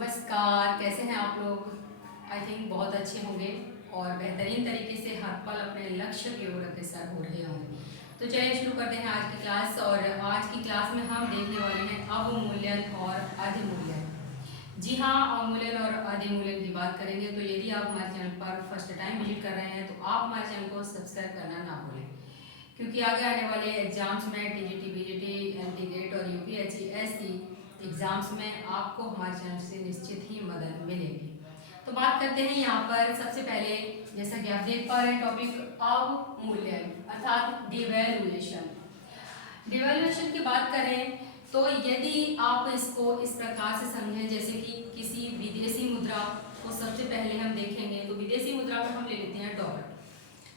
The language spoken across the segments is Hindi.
नमस्कार। कैसे हैं आप लोग? आई थिंक बहुत अच्छे होंगे और बेहतरीन तरीके से हर पल अपने लक्ष्य की ओर अग्रसर हो रहे होंगे। तो चलिए शुरू करते हैं आज की क्लास। और आज की क्लास में हम देखने वाले हैं अवमूल्यन और अधिमूल्यन। जी हाँ, अवमूल्यन और अधिमूल्यन की बात करेंगे। तो यदि आप हमारे चैनल पर फर्स्ट टाइम विजिट कर रहे हैं तो आप हमारे चैनल को सब्सक्राइब करना ना भूलें, क्योंकि आगे आने वाले एग्जाम्स में टीजीटी, बीजीटी, एमटी गेट और यूपीएससी एग्जाम्स में आपको हमारे चैनल से निश्चित ही मदद मिलेगी। तो बात करते हैं यहाँ पर सबसे पहले, जैसा कि आप देख पा रहे हैं टॉपिक अवमूल्यन अर्थात डिवैल्यूएशन। डिवैल्यूएशन की बात करें तो यदि आप इसको इस प्रकार से समझें, जैसे कि किसी विदेशी मुद्रा को सबसे पहले हम देखेंगे तो विदेशी मुद्रा में हम ले लेते हैं डॉलर।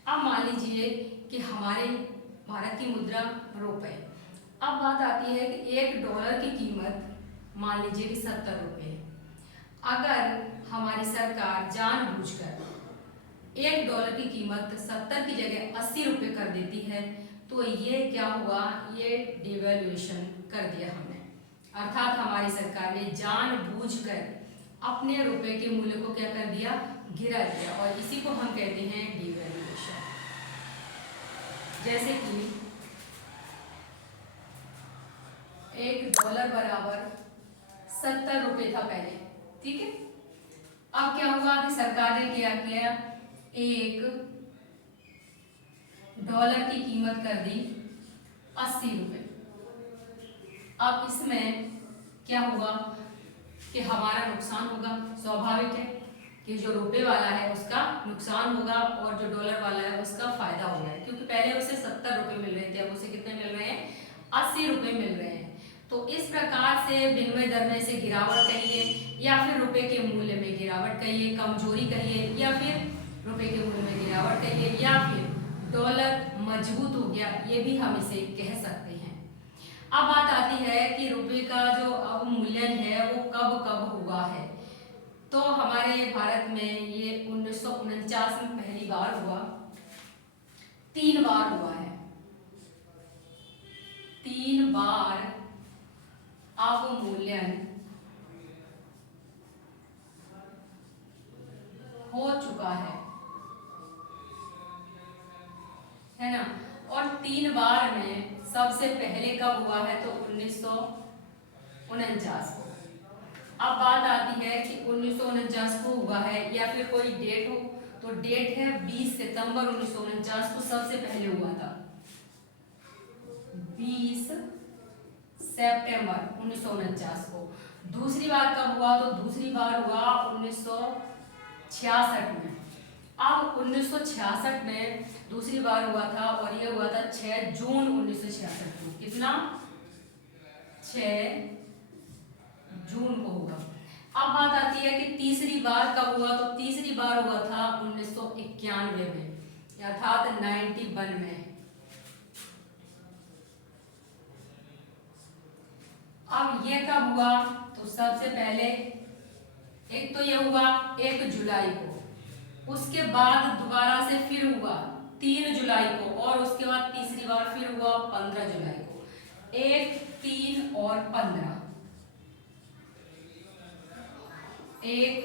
अब मान लीजिए कि हमारे भारत की मुद्रा रुपए। अब बात आती है कि $1 की कीमत मान लीजिए कि 70 रुपये है। अगर हमारी सरकार जानबूझकर $1 की कीमत 70 की जगह 80 रुपये कर देती है तो ये क्या हुआ? ये डिवैल्यूएशन कर दिया हमने, अर्थात हमारी सरकार ने जानबूझकर अपने रुपए के मूल्य को क्या कर दिया? गिरा दिया। और इसी को हम कहते हैं डिवैल्यूएशन। जैसे कि $1 बराबर 70 रुपये था पहले, ठीक है। अब क्या हुआ कि सरकार ने क्या किया? $1 की कीमत कर दी 80 रुपये। अब इसमें क्या होगा कि हमारा नुकसान होगा। स्वाभाविक है कि जो रुपए वाला है उसका नुकसान होगा और जो डॉलर वाला है उसका फायदा हो रहा है, क्योंकि पहले उसे 70 रुपये मिल रहे थे, अब उसे कितने मिल रहे हैं? 80 रुपये मिल रहे हैं। तो इस प्रकार से विनिमय दर में से गिरावट कहिए या फिर रुपए के मूल्य में गिरावट कहिए, कमजोरी कहिए, या फिर रुपए के मूल्य में गिरावट कहिए, या फिर डॉलर मजबूत हो गया, ये भी हम इसे कह सकते हैं। अब बात आती है कि रुपए का जो अवमूल्यन है वो कब कब हुआ है। तो हमारे भारत में ये 1949 में पहली बार हुआ, 3 बार हुआ है। 3 बार अवमूल्यन हो चुका है ना। और 3 बार में सबसे पहले कब हुआ है? तो 1949 को। अब बात आती है कि 1949 को हुआ है या फिर कोई डेट हो, तो डेट है 20 सितंबर 1949 को सबसे पहले हुआ था। 20 सितंबर 1949 को। दूसरी बार कब हुआ? तो दूसरी बार हुआ 1966 में। अब 1966 में दूसरी बार हुआ था और ये हुआ था 6 जून 1966 को। कितना? 6 जून को हुआ। अब बात आती है कि तीसरी बार कब हुआ? तो तीसरी बार हुआ था 1991 में, अर्थात 91 में। अब ये कब हुआ? तो सबसे पहले एक तो ये हुआ 1 जुलाई को, उसके बाद दोबारा से फिर हुआ 3 जुलाई को, और उसके बाद तीसरी बार फिर हुआ 15 जुलाई को। 1, 3 और 15। 1,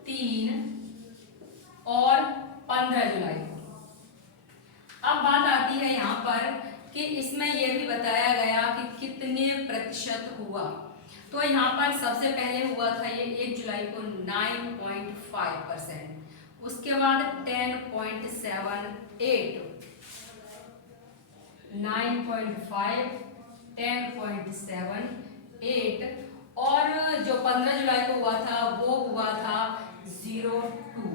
3 और 15 जुलाई को। अब बात आती है यहाँ पर कि इसमें यह भी बताया गया कि कितने प्रतिशत हुआ। तो यहाँ पर सबसे पहले हुआ था ये 1 जुलाई को 9.5%, उसके बाद 10.78, 9.5, 10.78, और जो 15 जुलाई को हुआ था वो हुआ था 0.2।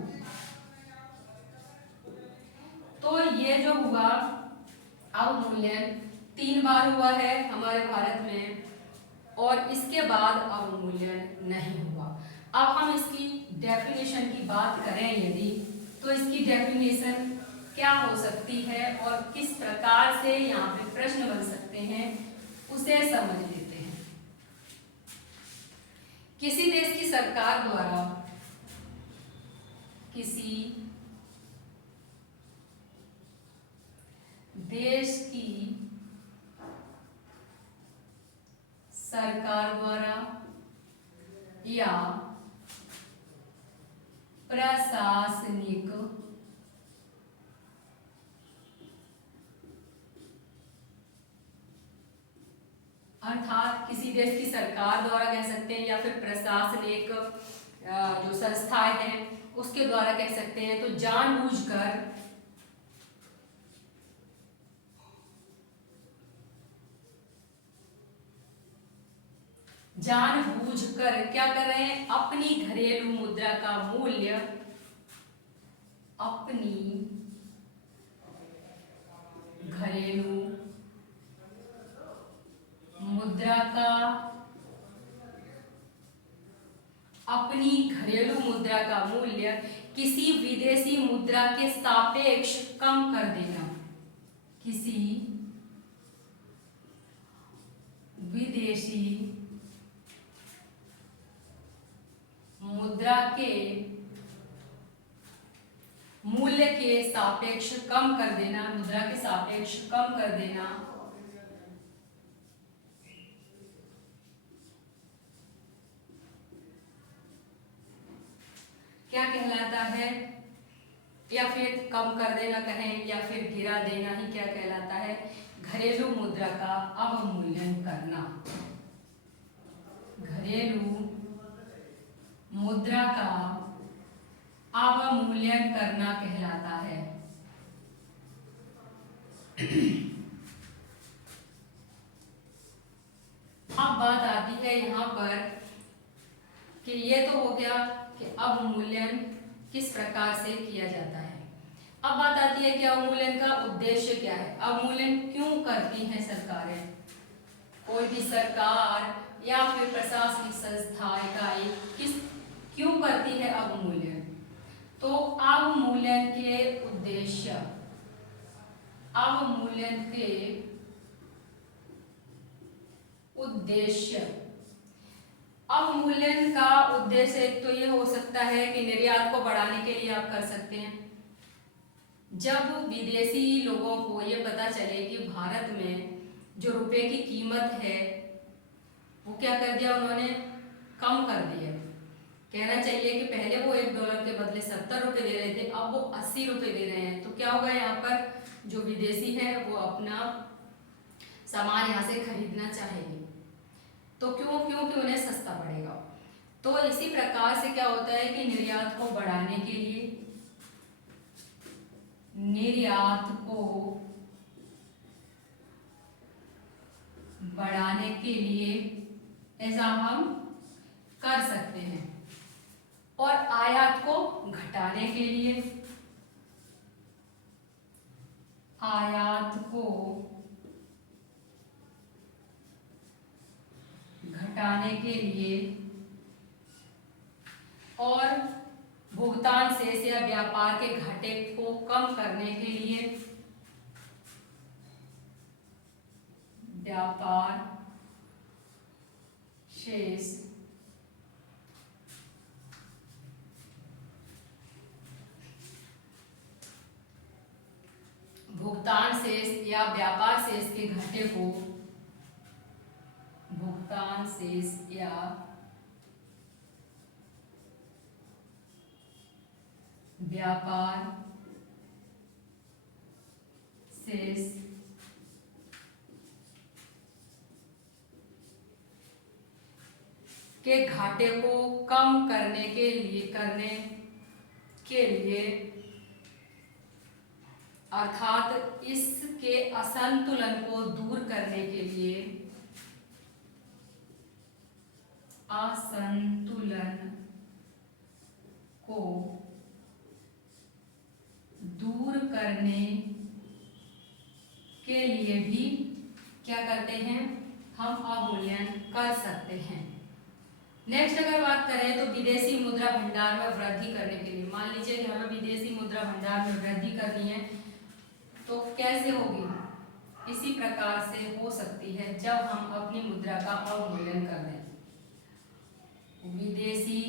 तो ये जो हुआ अवमूल्यन 3 बार हुआ है हमारे भारत में, और इसके बाद अवमूल्यन नहीं हुआ। अब हम इसकी डेफिनेशन की बात करें यदि, तो इसकी डेफिनेशन क्या हो सकती है और किस प्रकार से यहाँ पे प्रश्न बन सकते हैं उसे समझ लेते हैं। किसी देश की सरकार द्वारा किसी देश की सरकार द्वारा या प्रशासनिक अर्थात किसी देश की सरकार द्वारा कह सकते हैं या फिर प्रशासनिक जो संस्थाएं हैं उसके द्वारा कह सकते हैं। तो जानबूझकर क्या कर रहे हैं, अपनी घरेलू मुद्रा का मूल्य, अपनी घरेलू मुद्रा का मूल्य किसी विदेशी मुद्रा के सापेक्ष कम कर देना, किसी विदेशी मुद्रा के मूल्य के सापेक्ष कम कर देना, मुद्रा के सापेक्ष कम कर देना। क्या कहलाता है, या फिर कम कर देना कहें या फिर गिरा देना ही क्या कहलाता है, घरेलू मुद्रा का अवमूल्यन करना। घरेलू मुद्रा का अवमूल्यन करना कहलाता है। अब बात आती है यहाँ पर कि ये तो हो गया कि अवमूल्यन किस प्रकार से किया जाता है। अब बात आती है कि अवमूल्यन का उद्देश्य क्या है, अवमूल्यन क्यों करती हैं सरकारें, कोई भी सरकार या फिर प्रशासनिक संस्था इकाई क्यों करती है अवमूल्यन। तो अवमूल्यन के उद्देश्य, अवमूल्यन का उद्देश्य एक तो ये हो सकता है कि निर्यात को बढ़ाने के लिए आप कर सकते हैं। जब विदेशी लोगों को ये पता चले कि भारत में जो रुपए की कीमत है वो क्या कर दिया उन्होंने, कम कर दिया। कहना चाहिए कि पहले वो $1 के बदले 70 रुपए दे रहे थे, अब वो 80 रुपए दे रहे हैं। तो क्या होगा, यहाँ पर जो विदेशी है वो अपना सामान यहाँ से खरीदना चाहेंगे, तो क्योंकि उन्हें सस्ता पड़ेगा। तो इसी प्रकार से क्या होता है कि निर्यात को बढ़ाने के लिए ऐसा हम कर सकते हैं, और आयात को घटाने के लिए और भुगतान शेष या व्यापार के घाटे को कम करने के लिए, व्यापार शेष भुगतान शेष या व्यापार शेष के घाटे को, भुगतान शेष या व्यापार शेष के घाटे को कम करने के लिए अर्थात इसके असंतुलन को दूर करने के लिए, असंतुलन को दूर करने के लिए भी क्या करते हैं, हम अवमूल्यन कर सकते हैं। नेक्स्ट अगर बात करें तो विदेशी मुद्रा भंडार में वृद्धि करने के लिए, मान लीजिए कि हमें विदेशी मुद्रा भंडार में वृद्धि करनी है, तो कैसे होगी, इसी प्रकार से हो सकती है जब हम अपनी मुद्रा का अवमूल्यन कर दें। विदेशी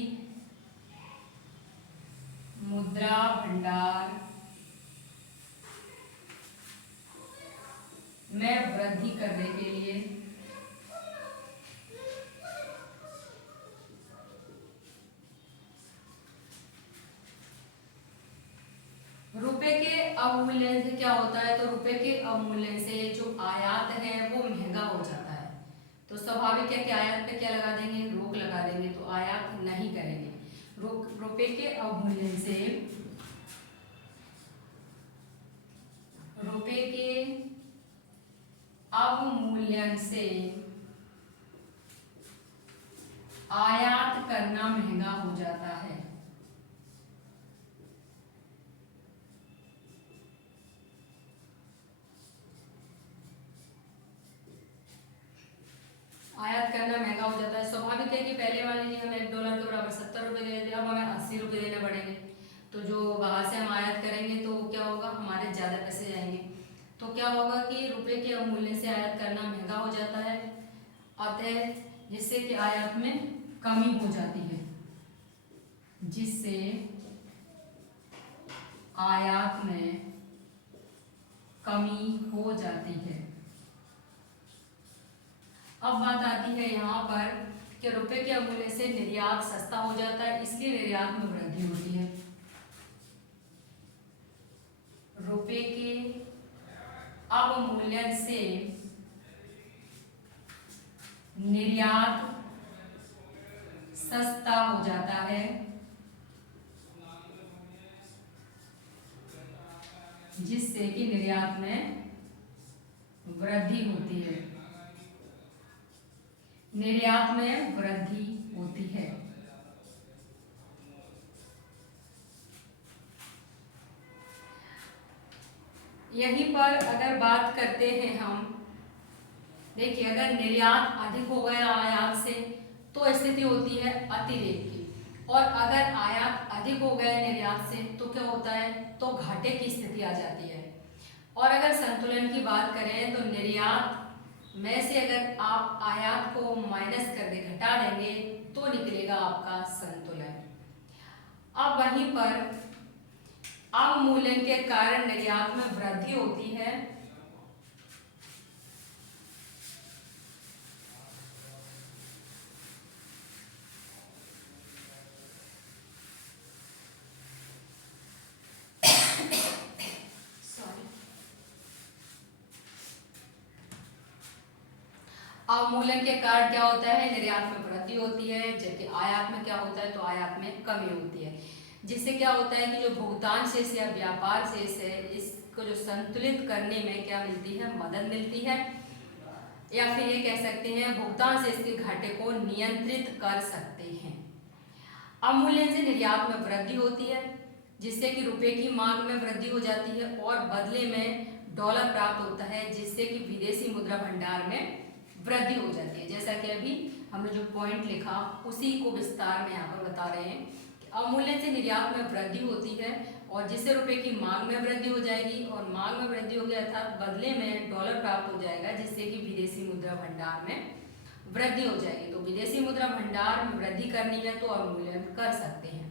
मुद्रा भंडार में वृद्धि करने के लिए अवमूल्यन से क्या होता है, तो रुपए के अवमूल्यन से जो आयात है वो महंगा हो जाता है। तो स्वाभाविक है कि आयात पे क्या लगा देंगे, रोक लगा देंगे, तो आयात नहीं करेंगे। रुपए के अवमूल्यन से, रुपए के अवमूल्यन से आयात करना महंगा हो जाता है। आयात करना महंगा हो जाता है। स्वाभाविक है कि पहले मान लीजिए हम $1 के बराबर 70 रुपये दे देते, अब हमें 80 रुपये देने पड़ेंगे। तो जो बाहर से हम आयात करेंगे तो क्या होगा, हमारे ज़्यादा पैसे जाएंगे। तो क्या होगा कि रुपए के अवमूल्यन से आयात करना महंगा हो जाता है, अतः जिससे कि आयात में कमी हो जाती है, जिससे आयात में कमी हो जाती है। अब बात आती है यहाँ पर कि रुपए के अवमूल्यन से निर्यात सस्ता हो जाता है, इसलिए निर्यात में वृद्धि होती है। रुपए के अवमूल्यन से निर्यात सस्ता हो जाता है, जिससे कि निर्यात में वृद्धि होती है। निर्यात में वृद्धि होती है। यहीं पर अगर बात करते हैं हम, देखिए अगर निर्यात अधिक हो गया आयात से तो स्थिति होती है अतिरेक की, और अगर आयात अधिक हो गया निर्यात से तो क्या होता है, तो घाटे की स्थिति आ जाती है। और अगर संतुलन की बात करें तो निर्यात में से अगर आप आयात को माइनस कर दे, घटा देंगे, तो निकलेगा आपका संतुलन। अब वहीं पर अवमूल्यन के कारण निर्यात में वृद्धि होती है, अवमूल्यन के कारण क्या होता है, निर्यात में वृद्धि होती है, जबकि आयात में क्या होता है, तो आयात में कमी होती है। जिससे क्या होता है कि जो भुगतान शेष या व्यापार शेष है, इसको जो संतुलित करने में क्या मिलती है, मदद मिलती है, या फिर ये कह सकते हैं भुगतान शेष के घाटे को नियंत्रित कर सकते हैं। अवमूल्यन से निर्यात में वृद्धि होती है, जिससे कि रुपए की मांग में वृद्धि हो जाती है और बदले में डॉलर प्राप्त होता है, जिससे कि विदेशी मुद्रा भंडार में वृद्धि हो जाती है। जैसा कि अभी हमने जो पॉइंट लिखा उसी को विस्तार में यहाँ पर बता रहे हैं कि अवमूल्यन से निर्यात में वृद्धि होती है और जिससे रुपए की मांग में वृद्धि हो जाएगी, और मांग में वृद्धि हो गया अर्थात बदले में डॉलर प्राप्त हो जाएगा, जिससे कि विदेशी मुद्रा भंडार में वृद्धि हो जाएगी। तो विदेशी मुद्रा भंडार में वृद्धि करनी है तो अवमूल्यन कर सकते हैं।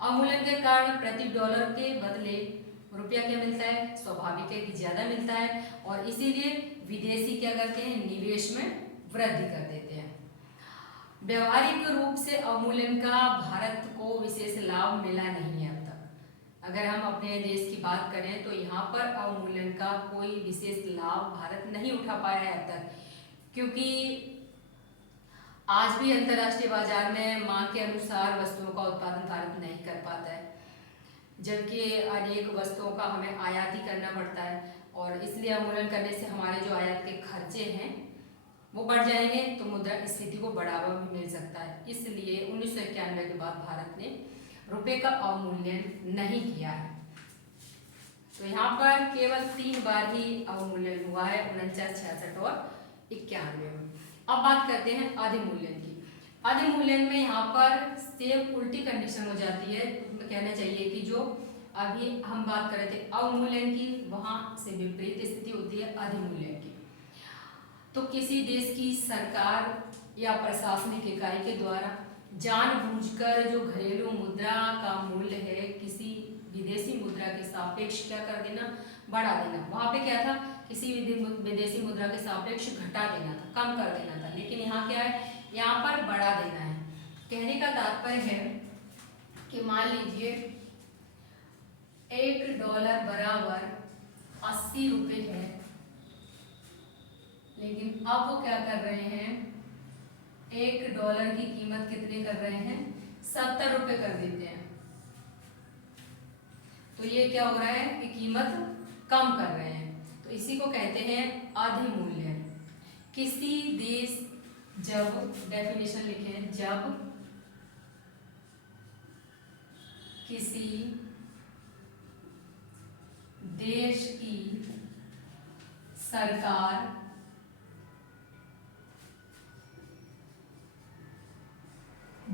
अवमूल्यन के कारण प्रति डॉलर के बदले रुपया क्या मिलता है, स्वाभाविक है कि ज्यादा मिलता है, और इसीलिए विदेशी क्या करते हैं, निवेश में वृद्धि कर देते हैं। व्यवहारिक रूप से अवमूल्यन का भारत को विशेष लाभ मिला नहीं है अब तक। अगर हम अपने देश की बात करें तो यहाँ पर अवमूल्यन का कोई विशेष लाभ भारत नहीं उठा पाया है अब तक, क्योंकि आज भी अंतर्राष्ट्रीय बाजार में मांग के अनुसार वस्तुओं का उत्पादन भारत नहीं कर पाता है, जबकि अनेक वस्तुओं का हमें आयात ही करना पड़ता है, और इसलिए अवमूल्यन करने से हमारे जो आयात के खर्चे हैं वो बढ़ जाएंगे, तो मुद्रा स्फीति को बढ़ावा भी मिल सकता है। इसलिए 1991 के बाद भारत ने रुपए का अवमूल्यन नहीं किया है। तो यहाँ पर केवल 3 बार ही अवमूल्यन हुआ है, 49, 66 और 91 में। अब बात करते हैं अधिमूल्यन की। अधिमूल्यन में यहाँ पर सेम उल्टी कंडीशन हो जाती है, कहना चाहिए कि जो अभी हम बात कर रहे थे अवमूल्यन की, वहां से विपरीत स्थिति होती है अधिमूल्यन की। तो किसी देश की सरकार या प्रशासनिक इकाई के द्वारा जानबूझकर जो घरेलू मुद्रा का मूल्य है किसी विदेशी मुद्रा के सापेक्ष क्या कर देना, बढ़ा देना। वहां पे क्या था, किसी विदेशी मुद्रा के सापेक्ष घटा देना था, कम कर देना था, लेकिन यहाँ क्या है, यहाँ पर बढ़ा देना है। कहने का तात्पर्य है कि मान लीजिए $1 बराबर 80 रुपये है, लेकिन अब वो क्या कर रहे हैं, $1 की कीमत कितने कर रहे हैं, 70 रुपये कर देते हैं। तो ये क्या हो रहा है कि कीमत कम कर रहे हैं, तो इसी को कहते हैं अधिमूल्यन। किसी देश, जब डेफिनेशन लिखें, जब किसी देश की सरकार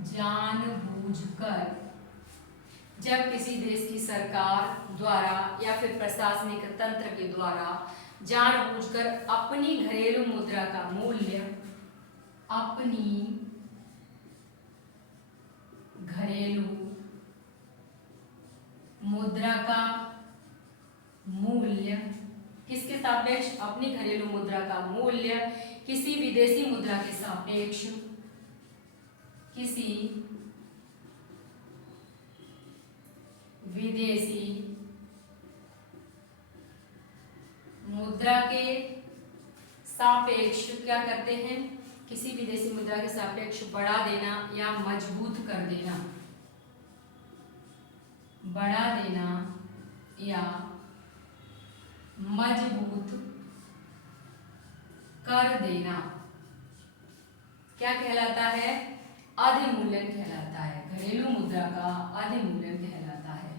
जानबूझकर, जब किसी देश की सरकार द्वारा या फिर प्रशासनिक तंत्र के द्वारा जानबूझकर अपनी घरेलू मुद्रा का मूल्य, अपनी घरेलू मुद्रा का मूल्य, किसके सापेक्ष, अपनी घरेलू मुद्रा का मूल्य किसी विदेशी मुद्रा के सापेक्ष, किसी विदेशी मुद्रा के सापेक्ष क्या करते हैं, किसी विदेशी मुद्रा के सापेक्ष बढ़ा देना या मजबूत कर देना, बढ़ा देना या मजबूत कर देना क्या कहलाता है, अधिमूल्यन कहलाता है। घरेलू मुद्रा का अधिमूल्यन कहलाता है।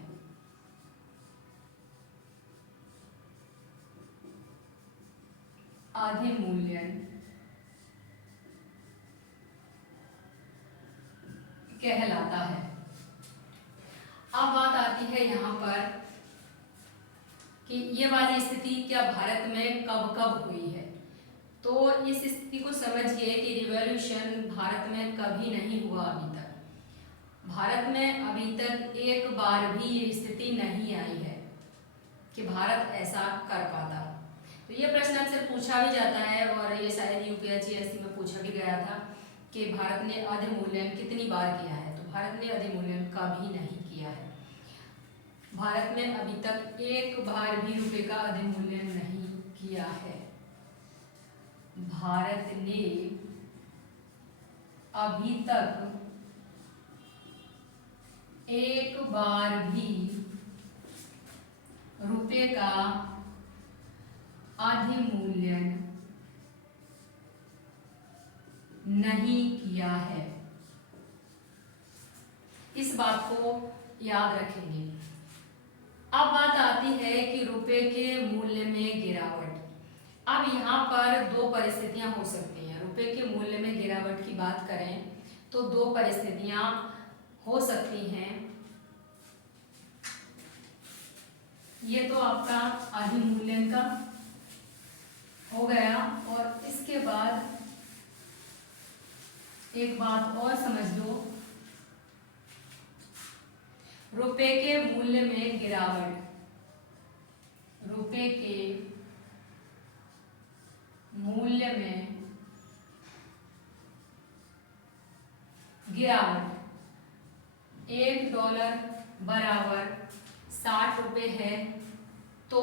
अधिमूल्यन कहलाता है। अब बात आती है यहाँ पर कि ये वाली स्थिति क्या भारत में कब कब हुई है। तो इस स्थिति को समझिए कि रिवॉल्यूशन भारत में कभी नहीं हुआ अभी तक। भारत में अभी तक एक बार भी ये स्थिति नहीं आई है कि भारत ऐसा कर पाता। तो ये प्रश्न अक्सर पूछा भी जाता है और ये शायद यूपीएससी में पूछा भी गया था कि भारत ने अधिमूल्यन कितनी बार किया है। तो भारत ने अधिमूल्यन कभी नहीं किया है। भारत में अभी तक एक बार भी रुपए का अधिमूल्यन नहीं किया है। भारत ने अभी तक एक बार भी रुपए का अधिमूल्यन नहीं किया है। इस बात को याद रखेंगे। अब बात आती है कि रुपए के मूल्य में गिरावट। अब यहाँ पर दो परिस्थितियां हो सकती हैं। रुपए के मूल्य में गिरावट की बात करें तो दो परिस्थितियां हो सकती हैं। ये तो आपका अधिमूल्यन का हो गया और इसके बाद एक बात और समझ लो, रुपए के मूल्य में गिरावट। रुपए के मूल्य में गिरावट। $1 बराबर 60 रुपये है तो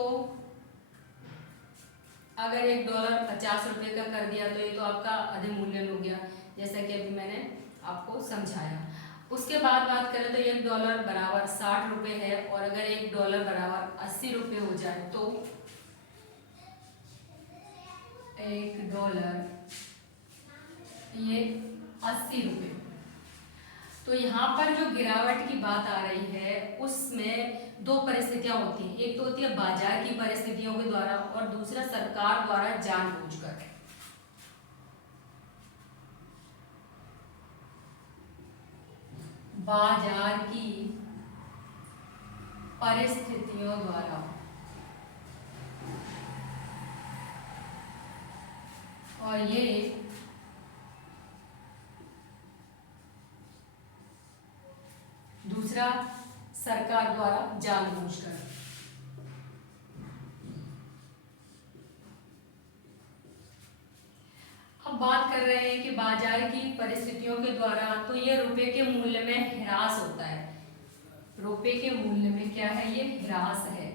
अगर $1 50 रुपये का कर दिया तो ये तो आपका अधिमूल्यन हो गया, जैसा कि अभी मैंने आपको समझाया। उसके बाद बात करें तो $1 बराबर 60 रुपये है और अगर $1 बराबर 80 रुपये हो जाए तो $1 ये 80 रुपये। तो यहाँ पर जो गिरावट की बात आ रही है उसमें दो परिस्थितियां होती हैं। एक तो होती है बाजार की परिस्थितियों के द्वारा और दूसरा सरकार द्वारा जानबूझकर। बाजार की परिस्थितियों द्वारा और ये दूसरा सरकार द्वारा जानबूझकर। अब बात कर रहे हैं कि बाजार की परिस्थितियों के द्वारा तो ये रुपए के मूल्य में ह्रास होता है। रुपए के मूल्य में क्या है, ये ह्रास है।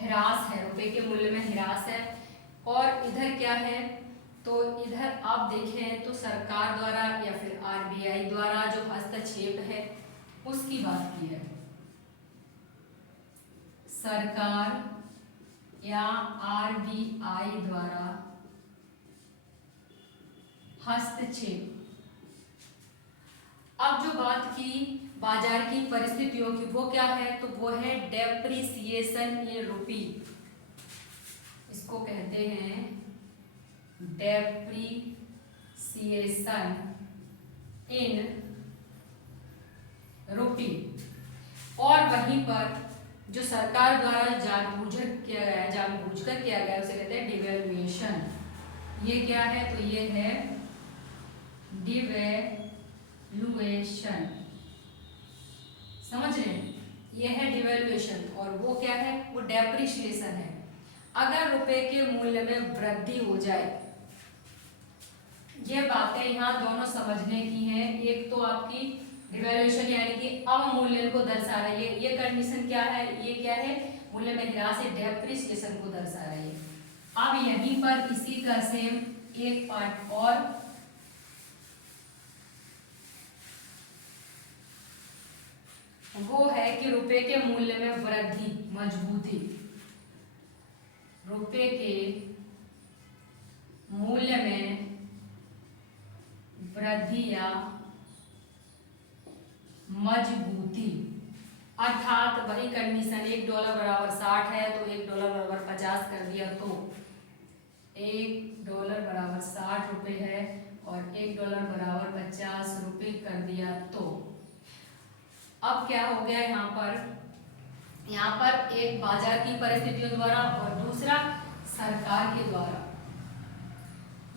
ह्रास है, रुपए के मूल्य में ह्रास है। और इधर क्या है, तो इधर आप देखें तो सरकार द्वारा या फिर आरबीआई द्वारा जो हस्तक्षेप है उसकी बात की है। सरकार या आरबीआई द्वारा हस्तक्षेप। अब जो बात की बाजार की परिस्थितियों की, वो क्या है, तो वो है डेप्रिसिएशन इन रूपी। इसको कहते हैं डेप्रिसिएशन इन रूपी। और वहीं पर जो सरकार द्वारा जानबूझकर किया गया उसे कहते हैं डिवेल्युएशन। ये क्या है, तो ये है डिवेल्युएशन, समझ रहे हैं, ये है डिवेल्युएशन। और वो क्या है, वो डेप्रिसिएशन है। अगर रुपए के मूल्य में वृद्धि हो जाए, ये बातें यहाँ दोनों समझने की हैं। एक तो आपकी डिवेल्युएशन यानी कि अवमूल्यन को दर्शा रही है, ये कंडीशन क्या है, ये क्या है, मूल्य में ह्रास है, डेप्रिसिएशन को दर्शा रही है। अब यहीं पर इसी का सेम एक पार्ट और, वो है कि रुपए के मूल्य में वृद्धि, मजबूती। रुपए के मूल्य में वृद्धि या मजबूती, अर्थात वही कंडीशन, $1 बराबर 60 है तो $1 बराबर 50 कर दिया, तो $1 बराबर 60 रुपये है और $1 बराबर 50 रुपये कर दिया। तो अब क्या हो गया यहाँ पर एक बाजार की परिस्थितियों द्वारा और दूसरा सरकार के द्वारा,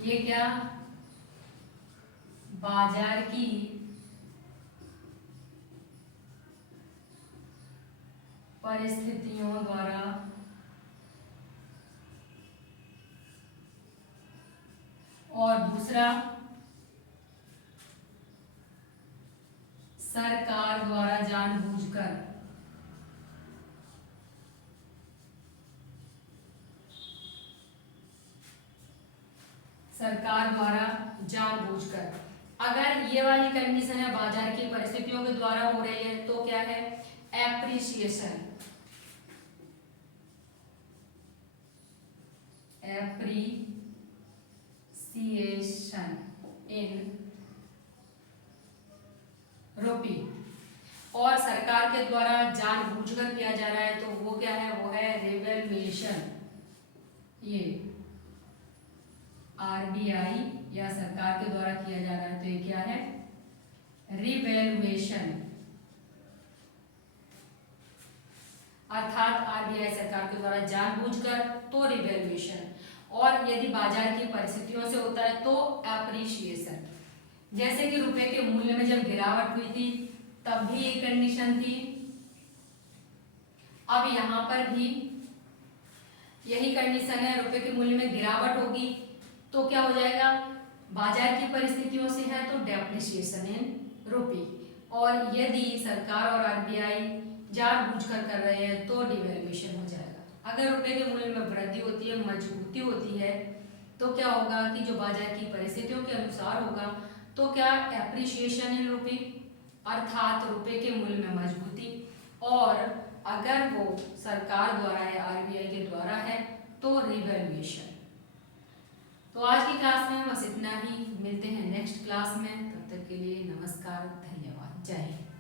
ये क्या, बाजार की परिस्थितियों द्वारा और दूसरा सरकार द्वारा जानबूझकर, सरकार द्वारा जानबूझकर। अगर ये वाली कंडीशन है बाजार की परिस्थितियों के द्वारा हो रही है तो क्या है, एप्रिसिएशन, एप्रिसिएशन इन रूपी। और सरकार के द्वारा जानबूझकर किया जा रहा है तो वो क्या है, वो है रिवेल्युएशन। ये आरबीआई या सरकार के द्वारा किया जा रहा है तो ये क्या है, रिवेल्युएशन। अर्थात आरबीआई सरकार के द्वारा जानबूझकर तो रिवेल्युएशन, और यदि बाजार की परिस्थितियों से होता है तो एप्रिसिएशन। जैसे कि रुपए के मूल्य में जब गिरावट हुई थी तब भी एक कंडीशन थी, अब यहाँ पर भी यही कंडीशन है, रुपए के मूल्य में गिरावट होगी तो क्या हो जाएगा, बाजार की परिस्थितियों से है तो डेप्रिसिएशन इन रूपी, और यदि सरकार और आरबीआई जानबूझकर कर रहे हैं तो डिवेल्युएशन हो जाएगा। अगर रुपए के मूल्य में वृद्धि होती है, मजबूती होती है, तो क्या होगा कि जो बाजार की परिस्थितियों के अनुसार होगा तो क्या, एप्रिसिएशन इन रूपी, अर्थात रुपए के मूल्य में मजबूती। और अगर वो सरकार द्वारा या आरबीआई के द्वारा है तो रिवेल्युएशन। तो आज की क्लास में बस इतना ही, मिलते हैं नेक्स्ट क्लास में, तब तक के लिए नमस्कार, धन्यवाद, जय हिंद।